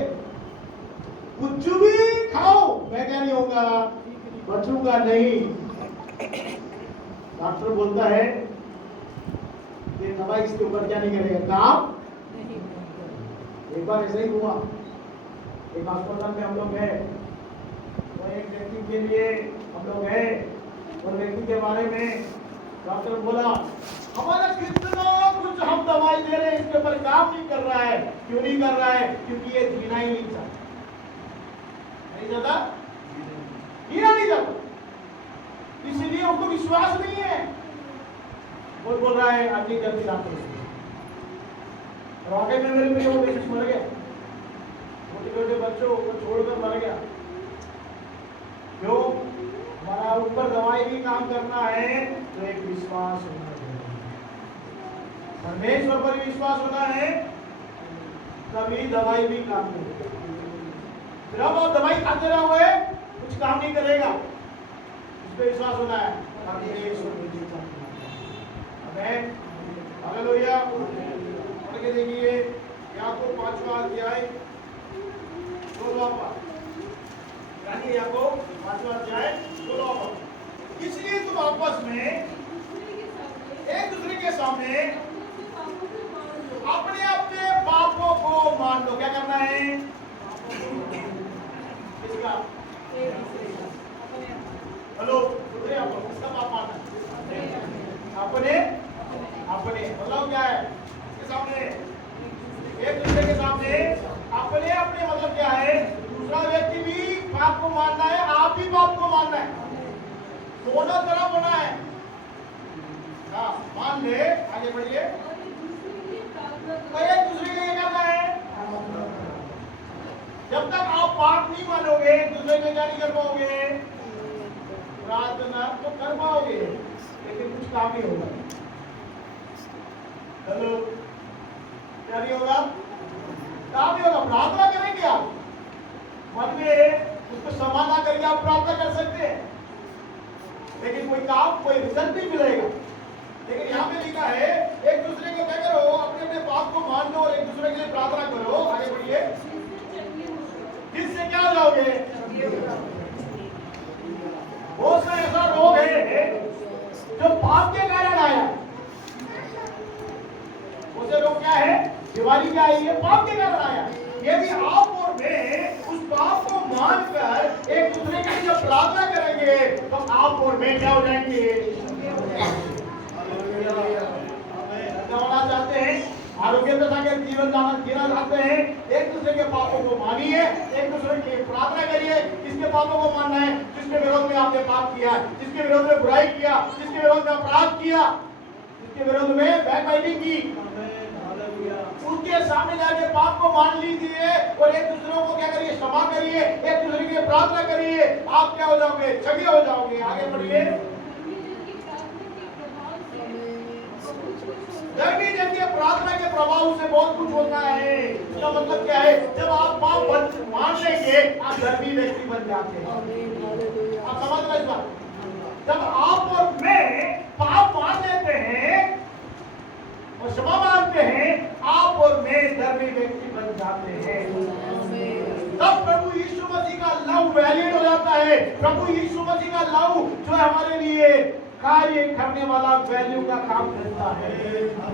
कुछ भी खाओ, मैं क्या नहीं होगा, बचूंगा नहीं। डॉक्टर बोलता है ये दवाई इसके ऊपर क्या नहीं करेगा, काम। एक बार ऐसा ही हुआ, एक अस्पताल में हम लोग गए, तो एक व्यक्ति के लिए हम लोग गए, और व्यक्ति के बारे में डॉक्टर बोला हमारा कितना कुछ हम दवाई दे रहे हैं, इसके ऊपर काम नहीं कर रहा है। क्यों नहीं कर रहा है? क्योंकि ये जीना ही नहीं चाहता, नहीं चाहता, जीना नहीं चाहता, इसलिए उनको विश्वास नहीं है। वो बोल रहा है आदमी जल्दी डॉक्टर, वाकई में मेरे लिए वो पेशेंट मर गया, छोटे छोटे बच्चों को छोड़कर मर गया। क्यों? हमारा ऊपर दवाई भी काम करना है तो एक विश्वास होना चाहिए, परमेश्वर पर विश्वास होना है, तभी दवाई भी काम करेगी। जब आप दवाई खाते रहोगे कुछ काम नहीं करेगा, उस पर विश्वास होना है, परमेश्वर पर विश्वास होना है। हालेलुया। पढ़ के देखिए याकूब 5वां अध्याय 16वां पद, यानी याकूब 5वां अध्याय 16वां पद। इसलिए तुम आपस में एक दूसरे के सामने अपने अपने पापों को मान लो। क्या करना है? किसका? हेलो, किसका पाप मानना है? अपने अपने मतलब क्या है? इसके सामने, एक दूसरे के सामने अपने अपने मतलब क्या है? दूसरा व्यक्ति भी पाप को मानना है, आप भी पाप को मानना है, दोनों तरफ होना है। हाँ, मान ले, आगे बढ़िए। तो एक दूसरे के लिए करना है। जब तक आप पाप नहीं मानोगे, एक दूसरे के क्या नहीं कर पाओगे? प्रार्थना तो कर पाओगे, लेकिन कुछ काम नहीं होगा। हेलो, क्या नहीं होगा? काम नहीं होगा। प्रार्थना करेंगे आप, मन में उसको क्षमा ना करके आप प्रार्थना कर सकते हैं, लेकिन कोई काम, कोई रिजल्ट नहीं मिलेगा। लेकिन यहाँ पे लिखा है एक दूसरे को क्या करो, अपने अपने पाप को मान लो और एक दूसरे के लिए प्रार्थना करो। आगे बढ़िए। किससे क्या हो जाओगे? बहुत सा ऐसा रोग है जो पाप के कारण आया। उसे रोग क्या है? बीमारी क्या आई है? पाप के कारण आया। यदि आप और मैं उस पाप को मानकर एक दूसरे के लिए प्रार्थना करेंगे तो आप और मैं क्या हो जाएंगे? होना चाहते हैं, आरोग्य के जीवन जीना चाहते हैं, एक दूसरे के पापों को मानिए, एक दूसरे के लिए प्रार्थना करिए। किसके पापों को मानना है? जिसके विरोध में आपने पाप किया, जिसके विरोध में बुराई किया, जिसके विरोध में अपराध किया, जिसके विरोध में बैकबाइटिंग की, उसके सामने जाके पाप को मान लीजिए और एक दूसरों को क्या करिए? क्षमा करिए, एक दूसरे के लिए प्रार्थना करिए। आप क्या हो जाओगे? छगे हो जाओगे। आगे बढ़िए। धर्मी जन के प्रार्थना के प्रभाव से बहुत कुछ होता है। इसका मतलब क्या है? जब आप पाप मान लेंगे आप धर्मी व्यक्ति बन जाते हैं। आप समझ रहे इस बात? जब आप और मैं पाप मान लेते हैं और क्षमा मांगते हैं, आप और मैं धर्मी व्यक्ति बन जाते हैं। तब प्रभु यीशु मसीह का लव वैलिड हो जाता है। प्रभु यीशु मसीह का लव जो है हमारे लिए कार्य करने वाला वैल्यू का काम करता है।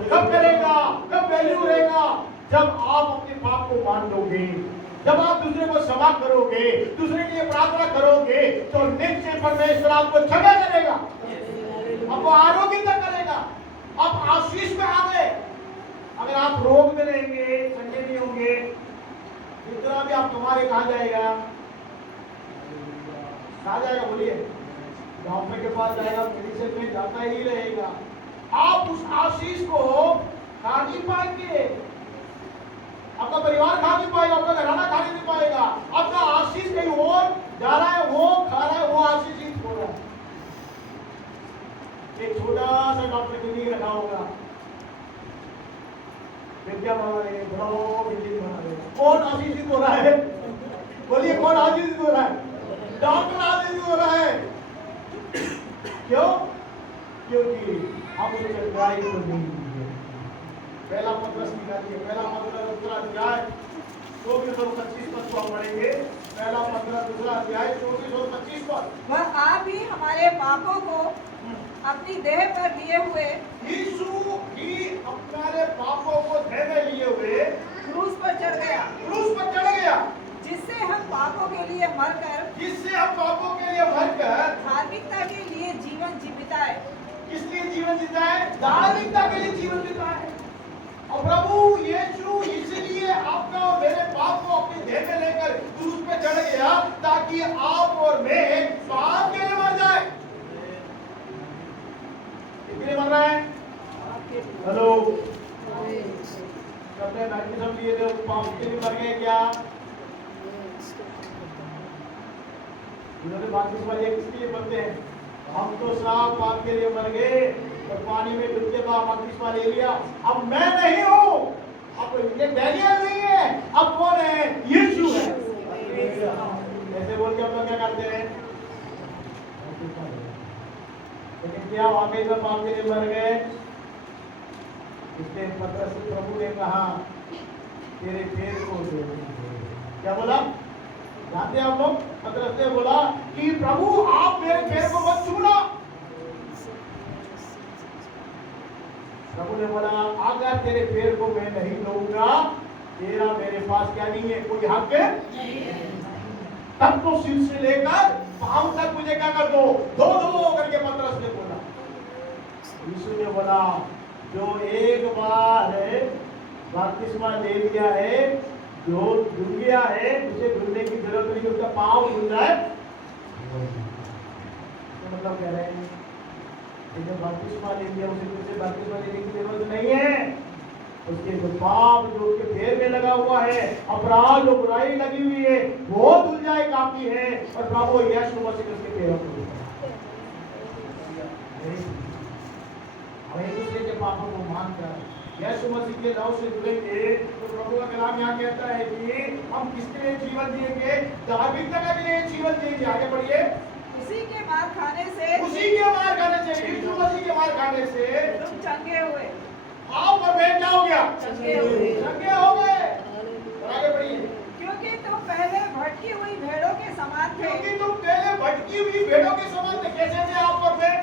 कब करेगा? कब वैल्यू रहेगा? जब आप अपने पाप को मान लोगे, जब आप दूसरे को क्षमा करोगे, दूसरे के लिए प्रार्थना करोगे, तो निश्चय परमेश्वर आपको क्षमा करेगा, आपको आरोग्य करेगा, आप आशीष में आ गए। अगर आप रोग में रहेंगे, चंगे नहीं होंगे, जितना भी आप कमा रहे, कहाँ जाएगा? कहाँ जाएगा? बोलिए। डॉक्टर के पास जाएगा, मेडिसिन में जाता ही रहेगा। आप उस आशीष को खा नहीं पाएंगे, आपका परिवार खा नहीं पाएगा, आपका घराना खा नहीं पाएगा। आपका आशीष कहीं और जा रहा है, वो खा रहा है, वो आशीष ही खो रहा है। क्या बना रहे हैं? बड़ा बिल्डिंग बना रहे हैं। कौन आशीषित हो रहा है? बोलिए कौन आशीषित हो रहा है? डॉक्टर आशीषित हो रहा है। क्यों? क्योंकि हम उसे चंगाई को नहीं दिए। पहला पत्रस निकालिए, पहला पत्रस दूसरा अध्याय 24 और 25 पद को हम पढ़ेंगे। पहला पत्रस दूसरा अध्याय 24 और 25 पद। वह आप ही हमारे पापों को अपनी देह पर लिए हुए यीशु ही हमारे पापों को देह में लिए हुए क्रूस पर चढ़ गया, क्रूस पर चढ़ गया, जिससे हम पापों के लिए मरकर जिससे हम पापों के लिए मरकर धार्मिकता के लिए जीवन जीविताए। किस लिए जीवन जीता है? धार्मिकता के लिए जीवन जीता है। और प्रभु यीशु इसलिए आपका और मेरे पाप को अपनी देह में लेकर क्रूस पे चढ़ गया ताकि आप और मैं पाप के लिए मर जाए। किसके लिए मर रहा है? हेलो, अपने बैप्टिज्म लिए थे पाप के लिए मर गए क्या? इन्होंने बपतिस्मा लिए किसके लिए बनते हैं? हम तो सब पाप के लिए मर गए और पानी में डूब के बपतिस्मा ले लिया। अब मैं नहीं हूँ, अब ये डैनियल नहीं है, अब कौन है? यीशु है। ऐसे बोल के हम लोग क्या करते हैं? लेकिन क्या वाकई में पाप के लिए मर गए? इसलिए पत्रस प्रभु ने कहा तेरे पैर को दे दे। क्या बोला? जानते हैं आप लोग? पत्रस ने बोला कि प्रभु आप मेरे पैर को मत छूना। प्रभु ने बोला अगर तेरे पैर को मैं नहीं धोऊंगा तेरा मेरे पास क्या नहीं है? कोई हक है? तब तो सिर से लेकर पांव तक मुझे क्या कर दो? धो करके पत्रस ने बोला। यीशु ने बोला जो एक बार बपतिस्मा ले लिया है, जो धुल गया है, उसे धुलने की जरूरत नहीं, उसका पांव धुल जाए। तो मतलब कह रहे हैं जो बपतिस्मा ले लिया उसे फिर से बपतिस्मा लेने की जरूरत नहीं है। उसके जो पाप जो उसके पैर में लगा हुआ है, अपराध जो बुराई लगी हुई है, वो धुल जाए काफी है। और प्रभु यीशु मसीह उसके पैरों को हम एक दूसरे के पापों को मानकर यीशु मसीह के लहू से जुड़ेंगे तो प्रभु का कलाम यहाँ कहता है कि हम किसके लिए जीवन जिएंगे? धार्मिकता के लिए जीवन जिएंगे। आगे बढ़िए। उसी के मार खाने से यीशु मसीह के मार खाने से तुम चंगे हुए। आप और मैं क्या हो गया? चंगे हुए। चंगे हो गए। आगे बढ़िए। क्योंकि तुम पहले भटकी हुई भेड़ों के समान थे। क्योंकि तुम पहले भटकी हुई भेड़ों के समान थे। कैसे थे आप और मैं?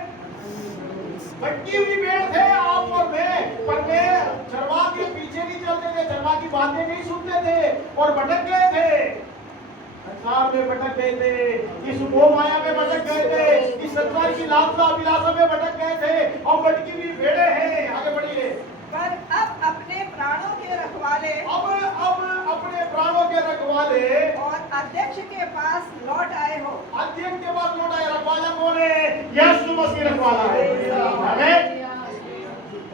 भटकी हुई भेड़ थे आप और मैं, पर मैं चरवाह के पीछे नहीं चलते थे, चरवाह की बातें नहीं सुनते थे और भटक गए थे। संसार में भटक गए थे, इस मोह माया में भटक गए थे, इस संसार की लालसा अभिलाषा में भटक गए थे और भटकी हुई भेड़े हैं। आगे बढ़िए। पर अब अपने प्राणों के रखवाले अब अपने प्राणों के रखवाले और अध्यक्ष के पास लौट आए हो। अध्यक्ष के पास लौट आए। रखवाला कौन है? यीशु मसीह रखवाला है। आमीन।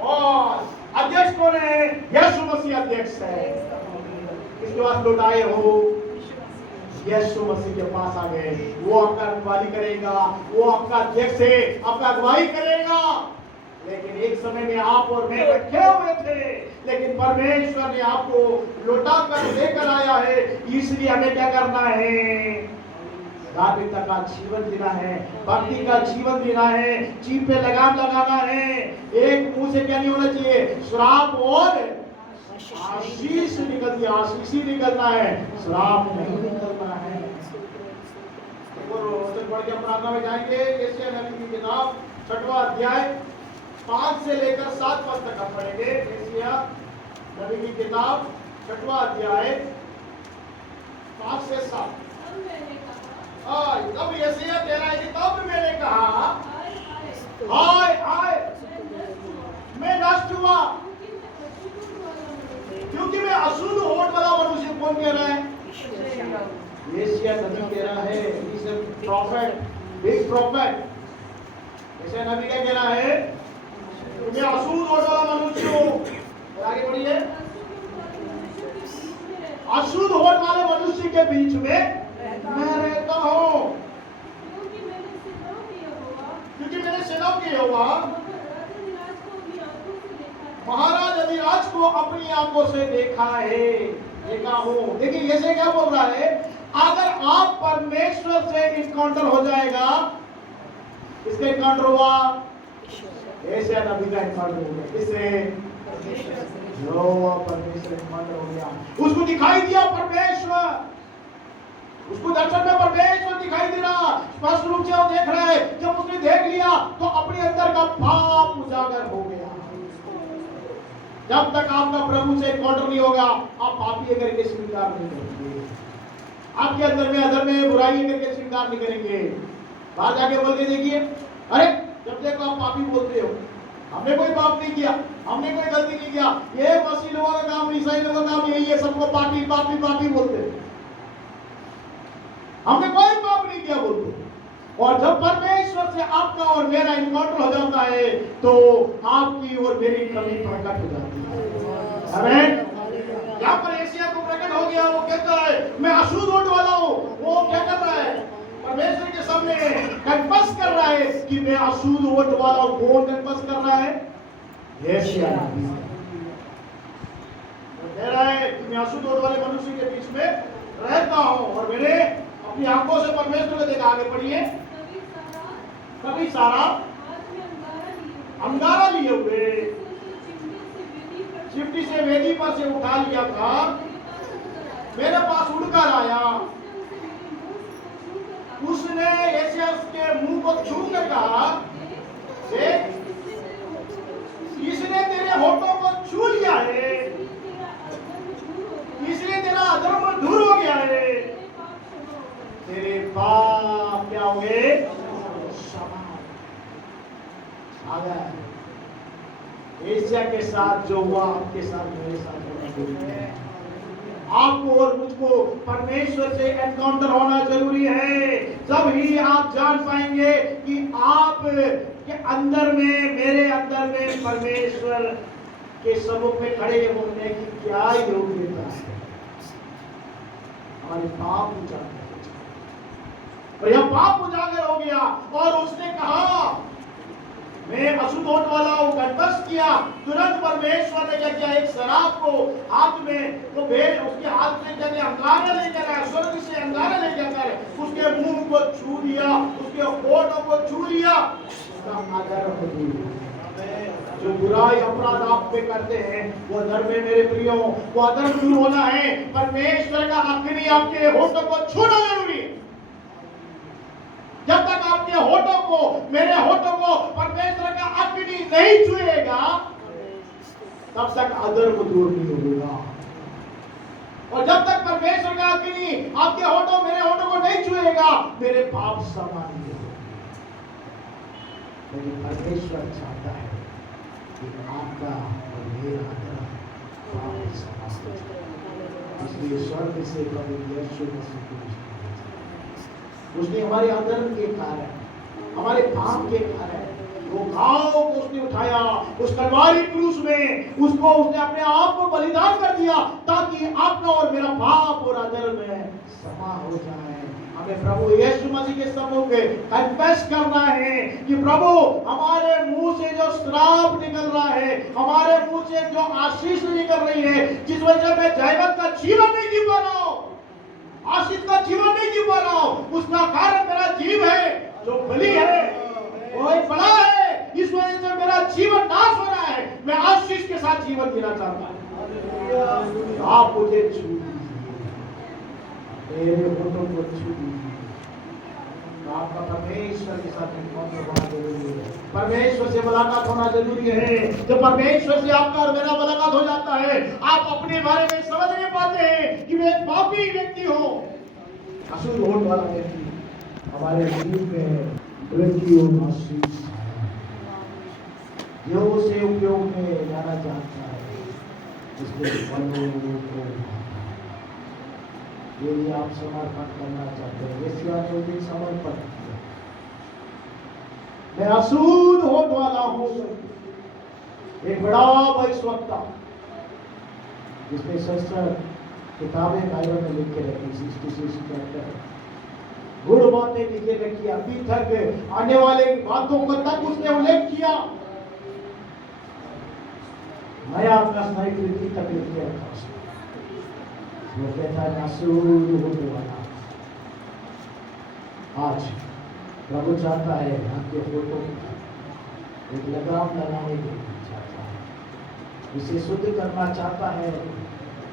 और अध्यक्ष कौन है? यीशु मसीह अध्यक्ष है। किसके पास लौट आए हो? यीशु मसीह के पास आ गए। वो आपका रखवाली करेगा, वो आपका अध्यक्ष है, आपका अगुवाई करेगा। लेकिन एक समय में आप और मैं रखे हुए थे, लेकिन परमेश्वर ने आपको लौटा कर लेकर आया है। इसलिए हमें क्या करना है? धार्मिकता का जीवन जीना है, भक्ति का जीवन जीना है, जीभ पे लगाम लगाना है। एक मुंह से क्या नहीं होना चाहिए? श्राप और आशीष निकलती है, आशीष ही निकलना है, श्राप नहीं निकलना है। और वचन पढ़ के हम प्रार्थना में जाएंगे। यशायाह नबी की किताब 6वां अध्याय 5 से लेकर 7 पद तक हम पढ़ेंगे। यशायाह नबी की किताब 6वां अध्याय 5 से 7। तब यशायाह कह रहा है कि तब मैंने कहा हाय हाय मैं नष्ट हुआ, क्योंकि मैं अशुद्ध होठ वाला मनुष्य। कौन कह रहा है? यशायाह नबी कह रहा है। Is a profit, big profit. यशायाह नबी क्या कह रहा है? मैं अशुद्ध होठ वाला मनुष्य हूं। आगे बढ़िए। अशुद्ध होठ वाले मनुष्य के बीच में मैं रहता हूं, क्योंकि मैंने सेनाओं की यहोवा महाराज अधिराज सच को अपनी आंखों से देखा है, देखा हूं। देखिए यीशु क्या बोल रहा है, अगर आप परमेश्वर से इनकाउंटर हो जाएगा, इसका इनकाउंटर हुआ, ऐसे नबी का इनकाउंटर हो गया, इससे जो परमेश्वर इनकाउंटर हो गया, उसको दिखाई दिया परमेश्वर, उसको दर्शन में परमेश्वर दिखाई दे रहा, स्पष्ट रूप से वो देख रहा है। जब उसने देख लिया तो अपने अंदर का पाप उजागर हो गया। जब तक आपका प्रभु से इनकाउंटर नहीं होगा, आप पापी करके स्वीकार नहीं करेंगे, आपके अंदर में अधर्म में बुराई करके स्वीकार नहीं करेंगे। बाहर जाके बोल के देखिए, अरे जब देखो आप पापी बोलते हो, हमने कोई पाप नहीं किया, हमने कोई गलती नहीं किया, ये मसीह लोगों का काम, ईसाई लोगों का काम यही है, सबको पापी पापी पापी बोलते हैं, हमने कोई पाप नहीं किया बोलते। और जब परमेश्वर से आपका और मेरा इनकाउंटर हो जाता है तो आपकी और मेरी कमी प्रकट हो जाती है। आमीन। यहाँ पर एशिया को प्रकट हो गया, वो कहता है मैं अशुद्ध होठ वाला हूँ। वो क्या कर रहा है, परमेश्वर के सामने कन्फेस कर रहा है कि मैं अशुद्ध होठ वाला हूँ। कौन कन्फेस कर रहा है? एशिया कह रहा है कि मैं अशुद्ध होठ वाले मनुष्य के बीच में रहता हूँ और मैंने अपनी आंखों से परमेश्वर को देखा। आगे पढ़िए। कभी सारा अंगारा लिए हुए चिमटी से वेदी पर से उठा लिया था, मेरे पास उड़कर आया, उसने एशिया के मुंह को छू कर कहा, देख इसने तेरे होठों को छू लिया है, इसलिए तेरा अधर्म दूर हो गया है, तेरे पाप क्या हुए? आ गया। एशिया के साथ जो हुआ आपके साथ मेरे साथ होना जरूरी है। आपको और मुझको परमेश्वर से एनकाउंटर होना जरूरी है। जब ही आप जान पाएंगे कि आप के अंदर में, मेरे अंदर में परमेश्वर के सम्मुख में खड़े होने की क्या योग्यता है। हमारे पाप उजागर, और यह पाप उजागर हो गया और उसने कहा मैं अशुद्ध होठ वाला हूं, कन्फेस किया। तुरंत परमेश्वर ने क्या किया, एक शराब को हाथ में वो भेज, उसके हाथ से क्या किया, अंगारा लेकर आया, स्वर्ग से अंगारा ले जाकर उसके मुंह को छू लिया, उसके होठों को छू लिया। जो बुराई अपराध आप पे करते हैं वो धर्म में, मेरे प्रियो, वो अधर्म दूर होना है। परमेश्वर का अग्नि आपके होठों को छूना जरूरी है। जब तक आपके होठों को, मेरे होठों को परमेश्वर का अग्नि नहीं छुएगा, तब तक अधर्म दूर नहीं होगा। और जब तक परमेश्वर का अग्नि आपके होठों, मेरे होठों को नहीं छुएगा, मेरे पाप क्षमा नहीं होगा। लेकिन परमेश्वर चाहता है कि आपका और मेरा अधर्म पाप क्षमा हो जाए। इसलिए स्वर्ग से प्रभु यीशु मसीह को उसने हमारे अधर्म के कारण, हमारे पाप के कारण वो घाव को उसने उठाया, उस कलवारी क्रूस में उसको उसने अपने आप को बलिदान कर दिया ताकि आपका और मेरा पाप और अधर्म में क्षमा हो जाए। हमें प्रभु यीशु मसीह के सम्मुख कन्फेस करना है कि प्रभु हमारे मुंह से जो श्राप निकल रहा है, हमारे मुंह से जो आशीष निकल रही है, जिस वजह से मैं जयवंत का जीवन नहीं जी पा रहा हूं, आशीष का जीवन नहीं जी पा रहा हूं, उसका कारण मेरा जीव है जो बलि है, वो बड़ा है। इस वजह से मेरा जीवन नाश हो रहा है। मैं आशीष के साथ जीवन जीना चाहता हूं। आप मुझे छू दीजिए, मेरे होठों को छू दीजिए। आपका परमेश्वर के साथ होना जरूरी है, परमेश्वर से मुलाकात होना जरूरी है। जब परमेश्वर से आपका और मेरा मुलाकात हो जाता है, आप अपने बारे में समझ नहीं पाते हैं कि मैं एक पापी व्यक्ति हूँ, अशुद्ध होठ वाला व्यक्ति। हमारे जीवन में वृद्धि और आशीष योग से उपयोग में जाना चाहता है, इसलिए यदि आप समर्पण करना चाहते हैं, यीशु ने समर्पण किया, मैं अशुद्ध होठ वाला हूं। एक बड़ा भविष्यवक्ता जिसने शास्त्र किताबें बाइबल में लिख के रखी, 66 चैप्टर गुड़ बातें लिखे रखी, अभी तक आने वाले बातों को तक उसने उल्लेख किया। नया आकाश नई पृथ्वी तक लेके आता वो कहता है नासूर होने वाला। आज प्रभु चाहता है आपके फोटो एक लगाम लगाने के लिए चाहता है, इसे शुद्ध करना चाहता है,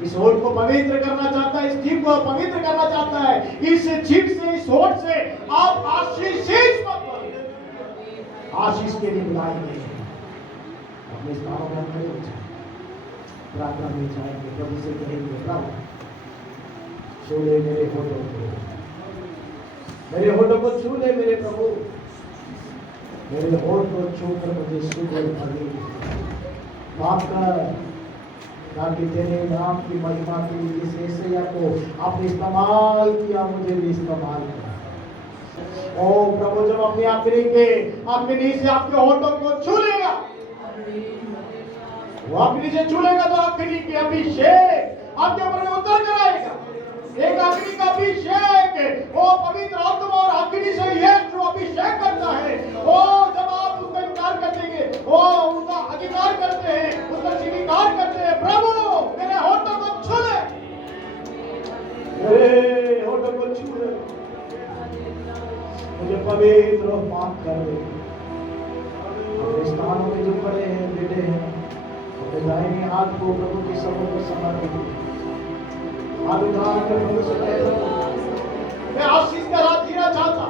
इस होठ को पवित्र करना चाहता है, इस जीभ को पवित्र करना चाहता है। इस जीभ से, इस होठ से आप आशीषित मत बनो। आशीष के लिए बुलाए गए हैं। अपने स्थानों में हम खड़े हो जाएं, प्रार्थना में जाएंगे, प्रभु से कहेंगे प्रभु छू ले मेरे होठों को, मेरे होठों को छू ले मेरे प्रभु, मेरे होठ को छूकर मुझे शुद्ध और पवित्र माफ कर, ताकि तेरे नाम की महिमा के लिए इस एशिया को आपने इस्तेमाल किया, मुझे भी इस्तेमाल किया। ओ प्रभु जब अपनी आखिरी के अपनी से आपके होठों को छू लेगा, वो आखिरी से छू लेगा तो आखिरी के अभिषेक आपके ऊपर में उतर कर आएगा। एक आखिरी का अभिषेक, वो पवित्र आत्मा और आखिरी से ये जो अभिषेक करता है, वो जब आप उसका इनकार कर देंगे, वो उसका अधिकार करते हैं, उसका स्वीकार करते हैं। प्रभु मेरे होठों को छू ले, मेरे होठों को छू ले, मुझे पवित्र और पाक कर दे। अपने स्थानों में जो खड़े हैं, बैठे हैं, अपने दाहिने हाथ को प्रभु के समूह में समर्पित, हाथ उठाकर प्रभु से कहता मैं आशीष के साथ जीना चाहता,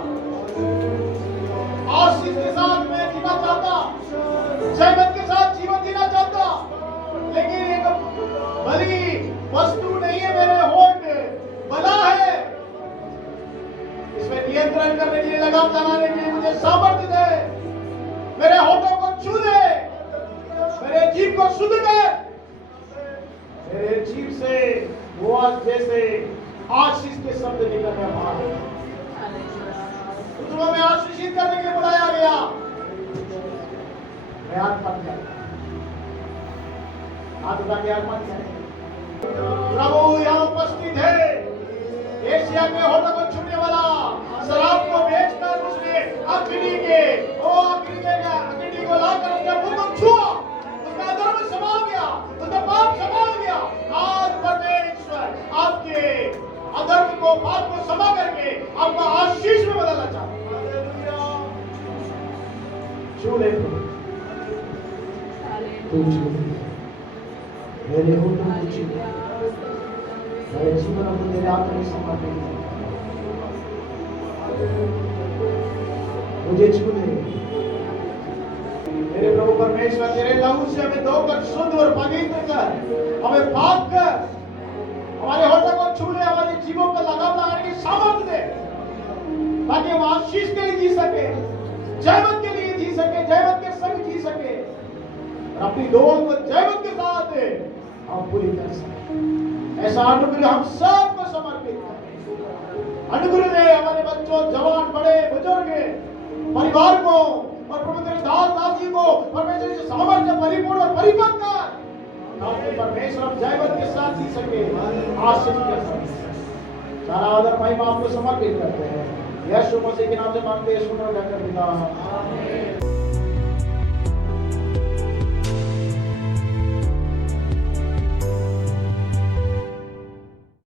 आशीष के साथ मैं जीना चाहता, जयवंत के साथ जीवन जीना चाहता, लेकिन एक बली वस्तु नहीं है मेरे होठ, बला है। इसमें नियंत्रण करने के लिए, लगाम लगाने के लिए मुझे सामर्थ्य दे, मेरे होठों को छू दे, मेरे जीभ को शुद्ध कर, मेरे जीभ से वो आज जैसे आशीष के शब्द निकलने पाए। तुम्हें मैं आशीषित करने के लिए बुलाया गया। मैं हाथ मत कर, हाथ उठा के हाथ मत कर। प्रभु यहाँ उपस्थित है, एशिया के होठों को छूने वाला, शराब को बेचकर उसने अग्नि को लाकर उसके मुंह को छुआ, उसका धर्म समा गया, उसका पाप समा गया। आज परमेश्वर आपके अधर्म को, पाप को समा करके आपका आशीष में बदलना चाहता है। छू ले तू, छू मेरे होठों को छू, मेरे जीवन को तेरे हाथ में समर्पित करता हूं। मुझे छू ले मेरे प्रभु परमेश्वर, तेरे लहू से हमें धोकर शुद्ध और पवित्र कर, हमें पाक कर, हमारे होठों को छू ले, हमारे जीवों को लगाम लगाने की सामर्थ्य दे, ताकि हम आशीष के लिए जी सके, जयवंत के लिए जी सके, जयवंत के संग जी सके, और अपनी दौड़ को जयवंत के साथ हम पूरी कर सके। ऐसा अनुग्रह हम सबको समर्पित करें। अनुग्रह दे हमारे बच्चों, जवान, बड़े, बुजुर्ग, परिवार को, और प्रभु तेरे दास दासी को परमेश्वर की सामर्थ्य परिपूर्ण और परिपक्व कर, ताकि परमेश्वर हम जयवंत के साथ जी सके, आशीष के साथ। सारा आदर महिमा आपको समर्पित करते हैं, यीशु मसीह के नाम से मांगते हैं, सुनो जाकर पिता।